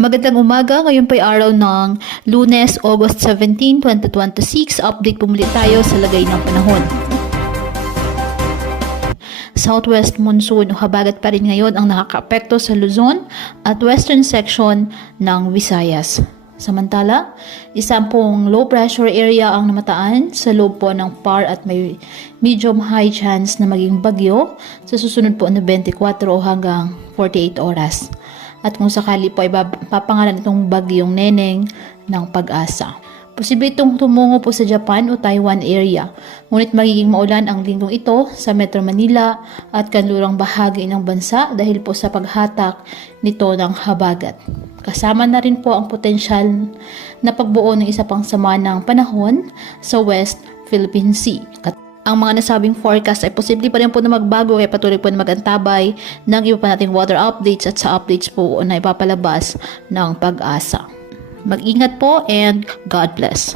Magandang umaga, ngayon po'y araw ng Lunes, August 17, 2026. Update po muli tayo sa lagay ng panahon. Southwest monsoon o habagat pa rin ngayon ang nakakaapekto sa Luzon at western section ng Visayas. Samantala, isang pong low pressure area ang namataan sa loob po ng PAR at may medium high chance na maging bagyo sa susunod po na 24 o hanggang 48 oras. At kung sakali po ay papangalan itong bagyong Neneng ng Pag-asa. Posible itong tumungo po sa Japan o Taiwan area. Ngunit magiging maulan ang linggong ito sa Metro Manila at kanlurang bahagi ng bansa dahil po sa paghatak nito ng habagat. Kasama na rin po ang potensyal na pagbuo ng isa pang sama ng panahon sa West Philippine Sea. Ang mga nasabing forecast ay posible pa rin po na magbago kaya patuloy po na magantabay ng iba pa nating weather updates at sa updates po na ipapalabas ng Pag-asa. Mag-ingat po and God bless.